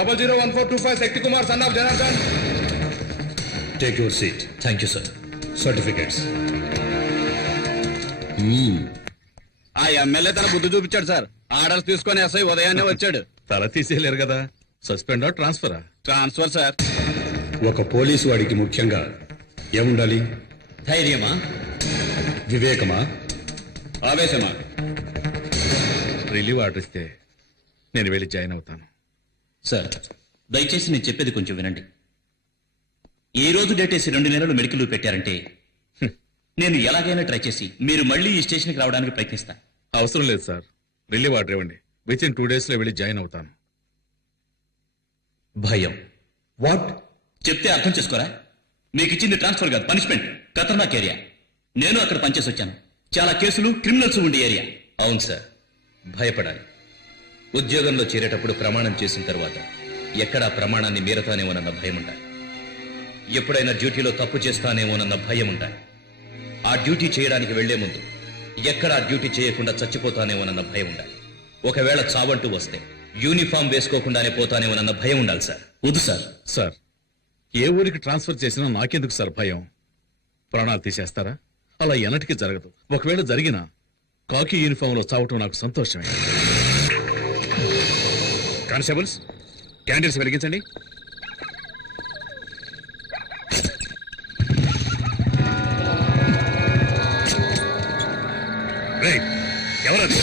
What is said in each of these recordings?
001425 Shakti Kumar, son of Janardhan. Take your seat. Thank you, sir. Certificates. ఆ MLA తన బుద్ధి చూపించాడు sir. Orders తీసుకొని ఎస్ఐ ఉదయాన్నే వచ్చాడు. తల తీసేయలేరు కదా. సస్పెండా ట్రాన్స్ఫరా? Transfer sir. ఒక పోలీసు వాడికి ముఖ్యంగా ఏముండాలి? ధైర్యమా, వివేకమా, ఆవేశమా? రిలీవ్ ఆర్డర్ ఇస్తే నేను వెళ్ళి జాయిన్ అవుతాను. సార్ దయచేసి నేను చెప్పేది కొంచెం వినండి. ఈ రోజు డేటేసి 2 నెలలు మెడికల్ లీవ్ పెట్టారంటే నేను ఎలాగైనా ట్రై చేసి మీరు మళ్ళీ ఈ స్టేషన్కి రావడానికి ప్రయత్నిస్తా. అవసరం లేదు సార్, రిలీవ్ ఆర్డర్ ఇవ్వండి. వితిన్ 2 days లో వెళ్ళి జాయిన్ అవుతాను. భయం వాట్ చెప్తే అర్థం చేసుకోరా? మీకు ఇచ్చింది ట్రాన్స్ఫర్ కాదు, పనిష్మెంట్. ఖతర్నాక్ ఏరియా. నేను అక్కడ పనిచేసి వచ్చాను. చాలా కేసులు, క్రిమినల్స్ ఉండే ఏరియా. అవును సార్, భయపడాలి. ఉద్యోగంలో చేరేటప్పుడు ప్రమాణం చేసిన తర్వాత ఎక్కడా ప్రమాణాన్ని మీరతానేమోనన్న భయం ఉండాలి. ఎప్పుడైనా డ్యూటీలో తప్పు చేస్తానేమోనన్న భయం ఉండాలి. ఆ డ్యూటీ చేయడానికి వెళ్లే ముందు ఎక్కడా డ్యూటీ చేయకుండా చచ్చిపోతానేమోనన్న భయం ఉండాలి. ఒకవేళ చావంటూ వస్తే యూనిఫామ్ వేసుకోకుండానే పోతానేమోనన్న భయం ఉండాలి సార్. వద్దు సార్. సార్, ఏ ఊరికి ట్రాన్స్ఫర్ చేసినా నాకెందుకు సార్ భయం? ప్రాణాలు తీసేస్తారా? అలా ఎన్నటికీ జరగదు. ఒకవేళ జరిగినా కాకి యూనిఫామ్ లో చావటం నాకు సంతోషమే. కానిస్టేబుల్స్, క్యాండిల్స్ వెలిగించండి. రేయ్, ఎవరది?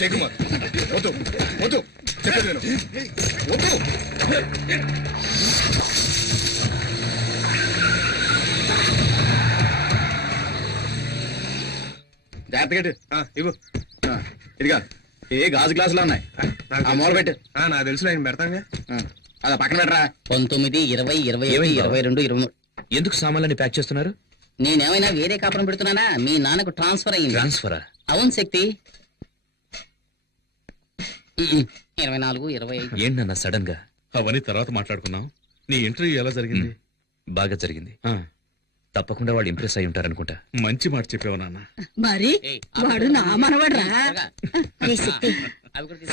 జయకుమార్ వద్దు వద్దు, చెప్పేది నేను వద్దు. జాగ్రత్తగా ఇవ్వు. ఇదిగా ఏ గాజు గ్లాసులో ఉన్నాయి, ఆ మూల పెట్టు. నాకు తెలుసు, నేను పెడతాగా. అదా పక్కన పెట్టరా. 19, 20, 21, 22, 23. ఎందుకు సామాన్లని ప్యాక్ చేస్తున్నారు? నేనేమైనా వేరే కాపురం పెడుతున్నానా? మీ నాన్నకు ట్రాన్స్ఫర్ అయ్యింది. ట్రాన్స్ఫరా? అవును శక్తి. 24, 25. ఏంటన్నా సడన్ గా? అవన్నీ తర్వాత మాట్లాడుకున్నాం. నీ ఇంటర్వ్యూ ఎలా జరిగింది? బాగా జరిగింది. ఆ, తప్పకుండా వాళ్ళు ఇంప్రెస్ అయి ఉంటారనుకుంటా. మంచి మాట చెప్పావు నాన్న. మరి వాడు నా మనవడ్రా. రే శక్తి,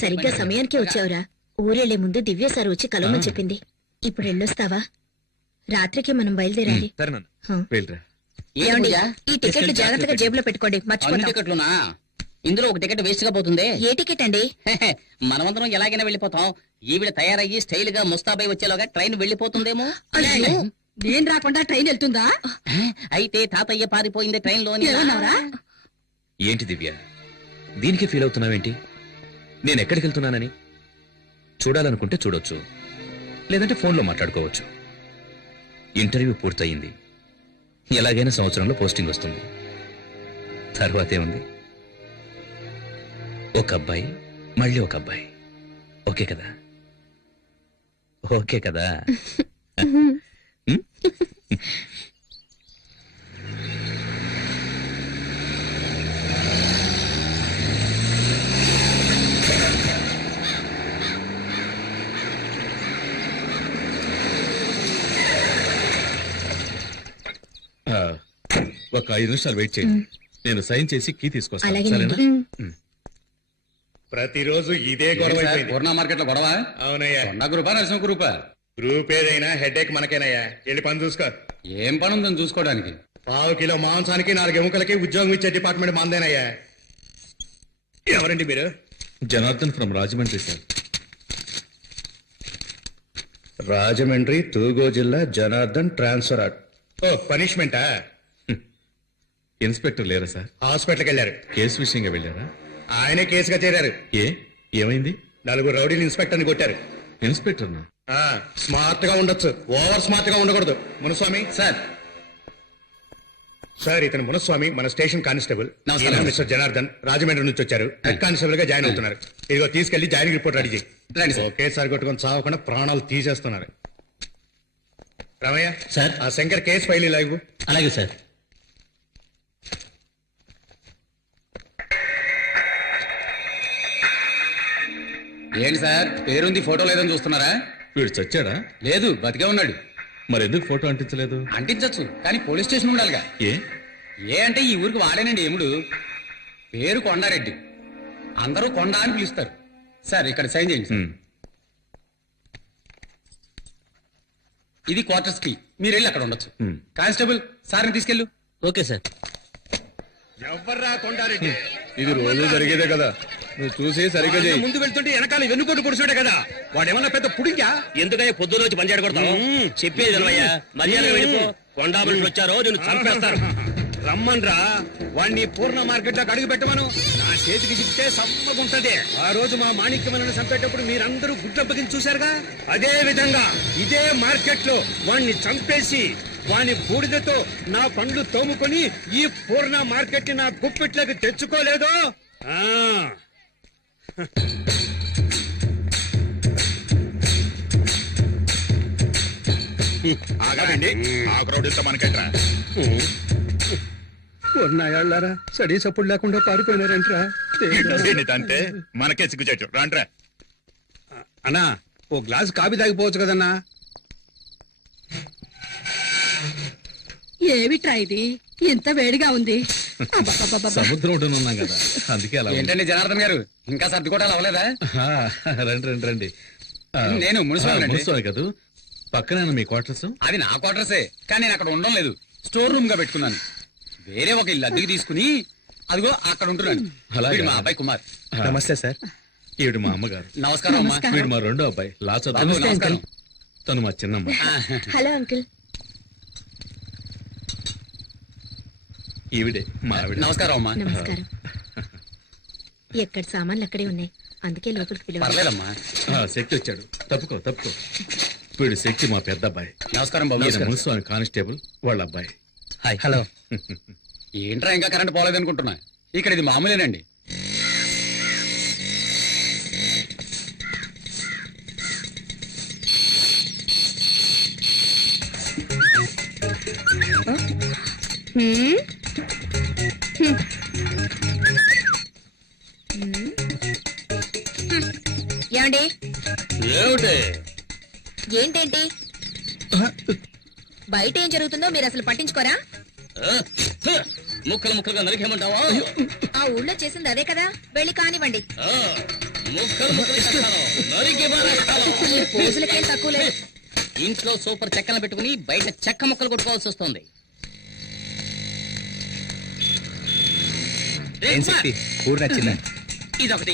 సరిగ్గా సమయానికి వచ్చావురా. ఊరెళ్లే ముందు దివ్య సార్ వచ్చి కలవమని చెప్పింది. ఇప్పుడు వెళ్ళొస్తావా? రాత్రికి మనం బయలుదేరాలి. సరే నాన్న, హ. వెళ్ళరా. ఏమండి, ఈ టికెట్లు జాగ్రత్తగా జేబులో పెట్టుకోండి, అన్ని మర్చిపోతాం. టికెట్లునా? ఇందులో ఒక టికెట్ వేస్ట్ గా పోతుంది. ఏ టికెట్ అండి? మనమందరం ఎలాగైనా వెళ్ళిపోతాం. ఈవిడ తయారయ్యి స్టైల్ గా ముస్తాబై వచ్చేలోగా ట్రైన్ వెళ్ళిపోతుందేమో. అయ్యో, నేను రాకుండా ట్రైన్ వెళ్తుందా? అయితే తాతయ్య పారిపోయింది ట్రైన్ లోని. ఏమన్నావురా? ఏంటి దివ్య, దీనికి ఫీల్ అవుతున్నావేంటి? నేను ఎక్కడికి వెళ్తున్నానని? చూడాలనుకుంటే చూడొచ్చు, లేదంటే ఫోన్లో మాట్లాడుకోవచ్చు. ఇంటర్వ్యూ పూర్తయింది. ఎలాగైనా సంవత్సరంలో పోస్టింగ్ వస్తుంది. తర్వాతే ఉంది, ఒక అబ్బాయి మళ్ళీ ఒక అబ్బాయి. ఓకే కదా? ఓకే కదా? ఒక 5 నిమిషాలు వెయిట్ చేయండి. నేను సైన్ చేసి కీ తీసుకొస్తాను. అలాగేనండి. సరేనా? ప్రతిరోజు ఇదే గొడవ అయిపోయింది. పూర్ణ మార్కెట్ లో గొడవ. అవునయ్యా, కొండ గ్రూపా, నరసింహ గ్రూపా? గ్రూప్ ఏదైనా హెడేక్ మనకేనయ్యా. వెళ్ళి పని చూసుకో. ఏం పని ఉందని చూసుకోవడానికి? 1/2 కిలో మాంసానికి 4 ఎముకలకి ఉద్యోగం ఇచ్చే డిపార్ట్మెంట్ మందేనయ్యా. ఎవరండి మీరు? Janardhan from Rajahmundry sir. రాజమండ్రి, తూగో జిల్లా, జనార్దన్ ట్రాన్స్ఫర్. ఓ, పనిష్మెంటా? ఇన్స్పెక్టర్ లేరా సార్? హాస్పిటల్కి వెళ్ళారు. కేసు విషయంగా వెళ్ళారా? ఆయనే కేసుగా చేరారు. ఏమైంది? 4 రౌడీలు ఇన్స్పెక్టర్ని కొట్టారు. ఇన్స్పెక్టర్నా? స్మార్ట్ గా ఉండొచ్చు, ఓవర్ స్మార్ట్ గా ఉండకూడదు. మునుస్వామి సార్ సార్, ఇతను మునుస్వామి, మన స్టేషన్ కానిస్టేబుల్. నమస్కారం. ఈయన మిస్టర్ జనార్దన్, రాజమండ్రి నుంచి వచ్చారు. హెడ్ కానిస్టేబుల్ గా జాయిన్ అవుతున్నారు. ఇదిగో తీసుకెళ్లి జాయినింగ్ రిపోర్ట్ రెడీ చేయి. రండి సార్. ఒకేసారి కొట్టుకొని చావకుండా ప్రాణాలు తీసేస్తున్నారు. రామయ్య సార్. ఆ శంకర్ కేసు ఫైల్ ఇలా ఇవ్వు. అలాగే సార్. ఏంటి సార్ పేరుంది ఫోటో లేదని చూస్తున్నారా? వీడు చచ్చాడా? లేదు, బతికే ఉన్నాడు. మరి ఎందుకు ఫోటో అంటించలేదు? అంటించచ్చు, కానీ పోలీస్ స్టేషన్ ఉండాలిగా. ఏ ఏ అంటే ఈ ఊరికి వాడేనండి ఎముడు. పేరు కొండారెడ్డి, అందరూ కొండ అని పిలుస్తారు. సార్ ఇక్కడ సైన్ చేయండి సార్. హ్మ్. ఇది క్వార్టర్స్ కి, మీరు వెళ్ళి అక్కడ ఉండొచ్చు. హ్మ్. కానిస్టేబుల్ సార్ని తీసుకెళ్ళు. Okay sir. ఎవర్రా కొండారెడ్డి? ఇది రోజు జరిగేదే కదా, నువ్వు చూసి సరిగ్గా వాడు ముందు వెళ్తుంటే వెనకాల వెన్నుకోటు పొడుచుడే కదా. వాడేమన్నా పెద్ద పుడింగా? ఎందుకయ్యా పొద్దున వచ్చి పంచాడు కొడతావు? చెప్పేది వినవయ్యా, మర్యాదగా వెళ్ళిపో. కొండా మనుషులు వచ్చారో నేను చంపేస్తారు. రమ్మన్రా, వాడిని పూర్ణ మార్కెట్ లోకి అడుగు పెట్టమను. నా చేతికి చిక్తే సమ్మగుంటది. ఆ రోజు మా మాణిక్యమలను చంపేటప్పుడు మీరందరూ గుడ్డప్పగిని చూశారుగా. అదే విధంగా ఇదే మార్కెట్ లో వాణ్ణి చంపేసి వాని బూడిదతో నా పండ్లు తోముకొని ఈ పూర్ణ మార్కెట్ నా గుప్పిట్లోకి తెచ్చుకోలేదో. ఆ ఆగాలండి, ఆ క్రౌడ్ ఇంత మనకెట్రా? ఉన్నాయాళ్ళారా సడీ సప్పుడు లేకుండా పారిపోయినారంట్రా. అంటే మనకే సిగ్గుచేటు. రాంట్రా. అన్నా, ఓ గ్లాస్ కాఫీ తాగిపోవచ్చు కదన్నా. ఏమిట్రా ఇది ఇంత వేడిగా ఉంది? అబ్బబ్బబ్బబ్బ. సముద్రం ఒడ్డున ఉన్నాం కదా, అందుకే అలా ఉంది. ఏంటండి జనార్దన్ గారు, ఇంకా సర్దుకోవటాలు అవ్వలేదా? ఆ, రండి రండి రండి. ఆ, నేను మున్సిపాలిటీ అండి. మున్సిపాలిటీ కాదు, పక్కనే మీ క్వార్టర్స్. అది నా క్వార్టర్సే, కానీ నేను అక్కడ ఉండడం లేదు. స్టోర్ రూమ్ గా పెట్టుకున్నాను. వేరే ఒక ఇల్లు అద్దెకి తీసుకుని అదిగో అక్కడ ఉంటున్నాను. అలాగా? వీడు మా అబ్బాయి కుమార్. నమస్తే సార్. ఈవిడ మా అమ్మగారు. నమస్కారం అమ్మా. నమస్కారం. వీడు మా రెండో అబ్బాయి లా బాబు, చదువు. నమస్కారం. తను మా చిన్నమ్మ. Hello uncle. ఈవిడే మా ఆవిడ. నమస్కారం అమ్మా. నమస్కారం. ఎక్కడ సామాన్లు అక్కడే ఉన్నాయి, అందుకే లోపలికి పిలవాలి. పర్లేదమ్మా. శక్తి వచ్చాడు, తప్పుకో తప్పుకో. వీడు శక్తి మా పెద్ద అబ్బాయి. నమస్కారం బాబు. ఈయన మున్సిపల్ కానిస్టేబుల్ వాళ్ళ అబ్బాయి. హాయ్. హలో. ఏంట్రా ఇంకా కరెంట్ పోలేదు అనుకుంటున్నా, ఇక్కడ ఇది మామూలేనండి. హ్మ్? హ్మ్. ఏమండి? ఏమిటి? ఏంటేంటి బయట ఏం జరుగుతుందో మీరు అసలు పట్టించుకోరా? ముక్కలు ముక్కలుగా నరికేమంటావా? ఆ ఊళ్ళో చేసింది అదే కదా, వెళ్ళి కానివ్వండి. ముక్కలు ముక్కలు చేస్తాను, నరికి పారేస్తాను. ఈ పోజులకేం తక్కువ లేదు. ఇంట్లో సూపర్ చెక్కలు పెట్టుకుని బయట చెక్క ముక్కలు కొట్టుకోవాల్సి వస్తుంది. ఊరు నచ్చిందా? ఇదొకటి.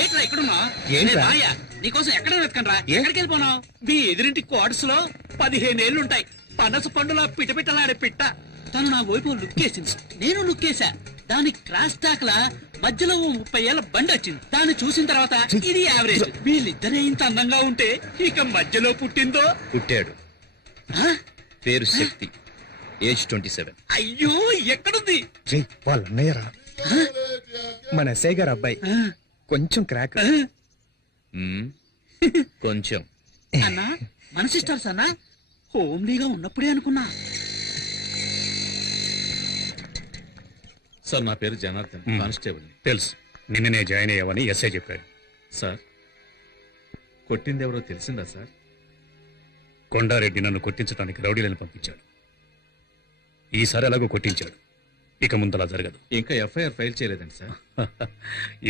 ఏంట్రా ఇక్కడున్నా? ఏంట్రా? నీకోసం ఎక్కడ వెతకండ్రా? ఎక్కడికి వెళ్ళిపోనావు? మీ ఎదురింటి క్వార్టర్స్ లో 15 ఏళ్లుంటాయి. పనస పండులా పిటపిటలాడే పిట్ట. తను నా వైపు లుక్కేసింది, నేను లుక్కేసా. దాని క్రాస్ టాక్ లా మధ్యలో ఓ 30 ఏళ్ల బండి వచ్చింది. దాన్ని చూసిన తర్వాత ఇది యావరేజ్. వీళ్ళిద్దరే ఇంత అందంగా ఉంటే ఇక మధ్యలో పుట్టిందో. పుట్టాడు. ఆ? పేరు శక్తి, ఏజ్ 27. అయ్యో ఎక్కడుంది? వాళ్ళ అన్నయ్యరా, మన ఎస్ఐ గారు అబ్బాయి. కొంచెం క్రాక్. కొంచెం. అన్నా మన సిస్టర్స్ అన్నా, హోమ్లీగా ఉన్నప్పుడే అనుకున్నా. సార్ నా పేరు జనార్దన్, కానిస్టేబుల్. తెలుసు, నిన్ననే జాయిన్ అయ్యావని ఎస్ఐ చెప్పాడు. సార్ కొట్టింది ఎవరో తెలిసిందా సార్? కొండారెడ్డి నన్ను కొట్టించడానికి రౌడీలను పంపించాడు. ఈసారి ఎలాగో కొట్టించాడు, ఇక ముందలా జరగదు. ఇంకా ఎఫ్ఐఆర్ ఫైల్ చేయలేదండి సార్.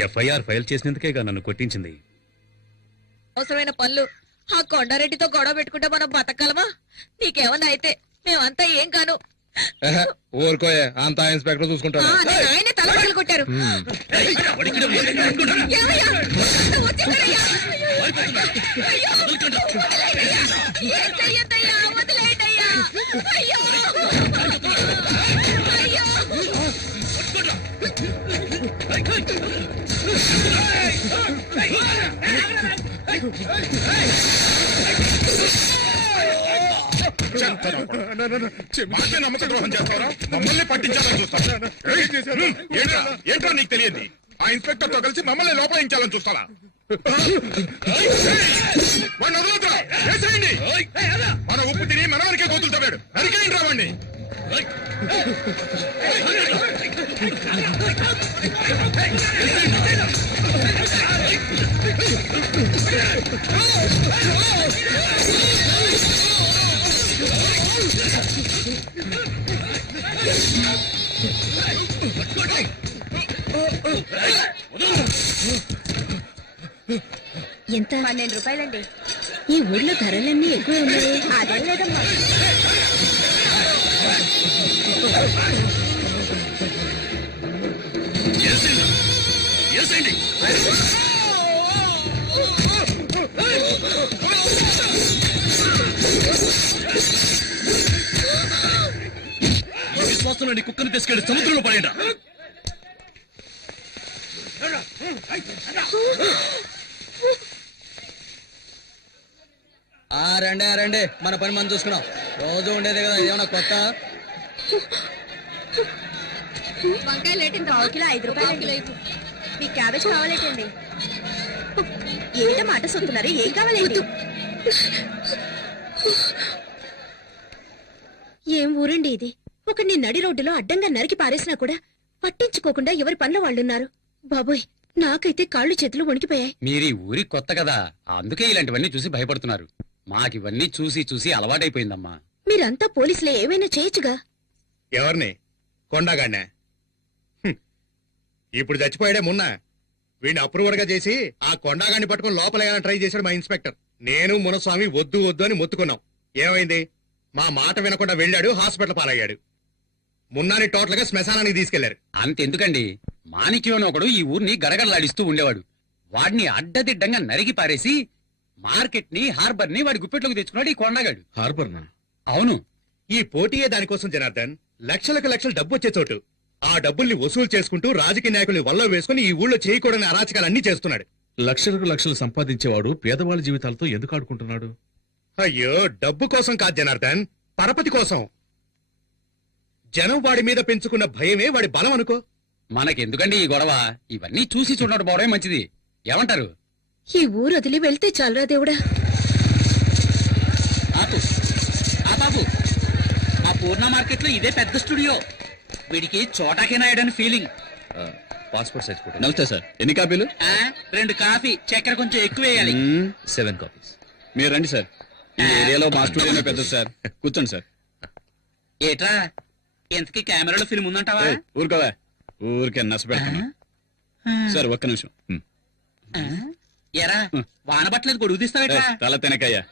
ఎఫ్ఐఆర్ ఫైల్ చేసినందుకేగా నన్ను కొట్టించింది. అవసరమైన పనులు ఆ కొండారెడ్డితో గొడవ పెట్టుకుంటే మనం బతకగలమా? నీకేమన్నా అయితే మేమంతా ఏం కాను. ఊరుకోయే, అంతా ఇన్స్పెక్టర్ చూసుకుంటాడు. ఆయనే తల పగలు కొట్టారు. ఏమయ్యా? వచ్చేసారయ్యా. అయ్యో. వదిలేయండయ్యా. ఏం చెయ్యొద్దయ్యా, వదిలేయండయ్యా. అయ్యో. అయ్యో. మాకే నమ్మక ద్రోహం చేస్తావరా? మమ్మల్ని పట్టించాలని చూస్తావా? ఏంట్రా నీకు తెలియదు? ఆ ఇన్స్పెక్టర్ తో కలిసి మమ్మల్ని లోపలించాలని చూస్తారా? వాడిని వదలొద్దురా, వేసేయండి. మన ఉప్పు తిని మనవరికే గోతులు తవ్వాడు, నరికేయండి రా వాడిని. ఎంత? 12 రూపాయలండి. ఈ ఊర్లో ధరలన్నీ ఎక్కువ ఉన్నాయి. అదేం లేదమ్మా. విశ్వాసంలో కుక్కను తీసుకెళ్లి సముద్రంలో పడేట. రండి మన పని మనం చూసుకున్నాం. రోజు ఉండేది కదా, ఏమన్నా కొత్త? వంకాయ లేటండి, 5 రూపాయలు. మీ క్యాబేజ్ కావాలేటండి? ఏంట మాట సొత్తున్నారు, ఏం కావాలండి? ఏం ఊరండి ఇది? ఒకడిని నడి రోడ్డులో అడ్డంగా నరికి పారేసినా కూడా పట్టించుకోకుండా ఎవరి పనుల వాళ్ళున్నారు. బాబోయ్, నాకైతే కాళ్ళు చేతులు వణికిపోయాయి. మీరు ఈ ఊరికి కొత్త కదా, అందుకే ఇలాంటివన్నీ చూసి భయపడుతున్నారు. మాకివన్నీ చూసి చూసి అలవాటైపోయిందమ్మా. మీరంతా పోలీసులే, ఏమైనా చేయొచ్చుగా. ఎవరిని? కొండగాడినా? ఇప్పుడు చచ్చిపోయాడే మొన్న. వీడిని అప్రూవర్ గా చేసి ఆ కొండగాడిని పట్టుకుని లోపలేయాలని ట్రై చేశాడు మా ఇన్స్పెక్టర్. నేను మునస్వామి వద్దు వద్దు అని మొత్తుకున్నాం. ఏమైంది? మా మాట వినకుండా వెళ్ళాడు, హాస్పిటల్ పాలయ్యాడు. మున్నాని టోటల్ గా శ్మశానానికి తీసుకెళ్లారు. అంతెందుకండి, మాణిక్యం ఒకడు ఈ ఊరిని గడగడలాడిస్తూ ఉండేవాడు. వాడిని అడ్డదిడ్డంగా నరికి పారేసి మార్కెట్ ని, హార్బర్ ని వాడి గుప్పెట్లోకి తెచ్చుకున్నాడు ఈ కొండగాడు. హార్బర్నా? అవును. ఈ పోటీయే దానికోసం జనార్దన్. లక్షలకు లక్షలు డబ్బు వచ్చే చోటు. ఆ డబ్బుల్ని వసూలు చేసుకుంటూ రాజకీయ నాయకుల్ని వల్ల వేసుకుని ఈ ఊళ్ళో చేయకూడని అరాచకాలన్నీ చేస్తున్నాడు. లక్షలకు లక్షలు సంపాదించేవాడు పేదవాళ్ళ జీవితాలతో ఎందుకు ఆడుకుంటున్నాడు? అయ్యో, డబ్బు కోసం కాదు జనార్దన్, పరపతి కోసం. జనం వాడి మీద పెంచుకున్న భయమే వాడి బలం అనుకో. మనకెందుకండి ఈ గొడవ? ఇవన్నీ చూసి చూడడం పోవడమే మంచిది. ఏమంటారు? ఈ ఊరు వదిలి వెళ్తే చాలరా దేవుడా. బాబు, మా పూర్ణ మార్కెట్ లో ఇదే పెద్ద స్టూడియో. వీడికి Chota K నాయడని feeling. Passport size photo. నమస్తే సార్, ఎన్ని కాపీలు? 2 కాఫీ, చక్కెర కొంచెం ఎక్కువ వేయాలి. 7 కాపీస్. మీరు రండి సార్, ఈ ఏరియాలో మా స్టూడియోనే పెద్ద సార్. కూర్చోండి సార్. ఏట్రా, ఎంతకీ కెమెరాలో ఫిల్మ్ ఉందంటావా? ఊరుకోవా, ఊరికే నచ్చ పెడతాను. సార్ ఒక్క నిమిషం. ఎరా, వాన పట్టలేదు, గొడుగు తీస్తావేట్రా? తల తినకయ్యా.